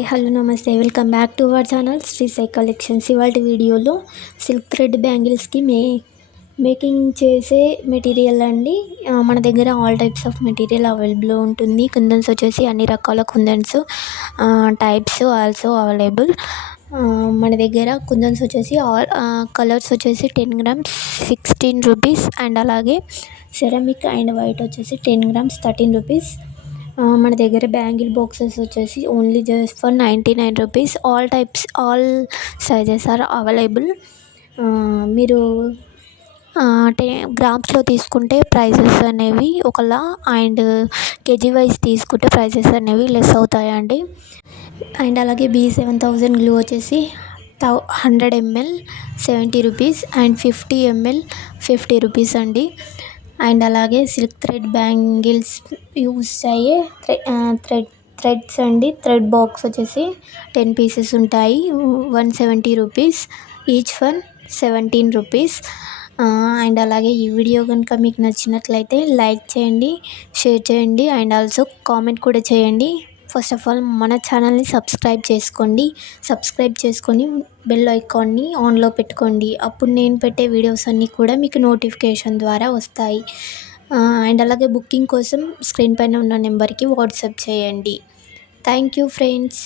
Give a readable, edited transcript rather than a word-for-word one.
Hi hello నమస్తే welcome back to our channel Sri Sai collections. ఇవాళ వీడియోలో సిల్క్ థ్రెడ్ బ్యాంగిల్స్కి మేకింగ్ చేసే మెటీరియల్ అండి. మన దగ్గర all types of material available ఉంటుంది. కుందన్స్ వచ్చేసి అన్ని రకాల కుందన్స్ టైప్స్ ఆల్సో అవైలబుల్. మన దగ్గర కుందన్స్ వచ్చేసి కలర్స్ వచ్చేసి 10 grams 16 రూపీస్, అండ్ అలాగే సెరమిక్ అండ్ వైట్ వచ్చేసి 10 grams 13 రూపీస్. మన దగ్గర బ్యాంగిల్ బాక్సెస్ వచ్చేసి only just for 99 rupees. All sizes are available. మీరు 10 గ్రామ్స్లో తీసుకుంటే ప్రైజెస్ అనేవి ఒకలా, అండ్ కేజీ వైజ్ తీసుకుంటే ప్రైజెస్ అనేవి లెస్ అవుతాయండి. అండ్ అలాగే B7000 గ్లూ వచ్చేసి 100 ml 70 rupees and 50 ml 50 rupees అండి. అండ్ అలాగే సిల్క్ థ్రెడ్ బ్యాంగిల్స్ యూస్ అయ్యే థ్రెడ్స్ అండి. థ్రెడ్ బాక్స్ వచ్చేసి 10 పీసెస్ ఉంటాయి, 170 rupees, each one 17 rupees. And అలాగే ఈ వీడియో కనుక మీకు నచ్చినట్లయితే లైక్ చేయండి, షేర్ చేయండి, అండ్ ఆల్సో కామెంట్ కూడా చేయండి. ఫస్ట్ ఆఫ్ ఆల్ మన ఛానల్ని సబ్స్క్రైబ్ చేసుకొని బెల్ ఐకాన్ని ఆన్లో పెట్టుకోండి. అప్పుడు నేను పెట్టే వీడియోస్ అన్నీ కూడా మీకు నోటిఫికేషన్ ద్వారా వస్తాయి. అండ్ అలాగే బుకింగ్ కోసం స్క్రీన్ పైన ఉన్న నెంబర్కి వాట్సాప్ చేయండి. Thank you friends.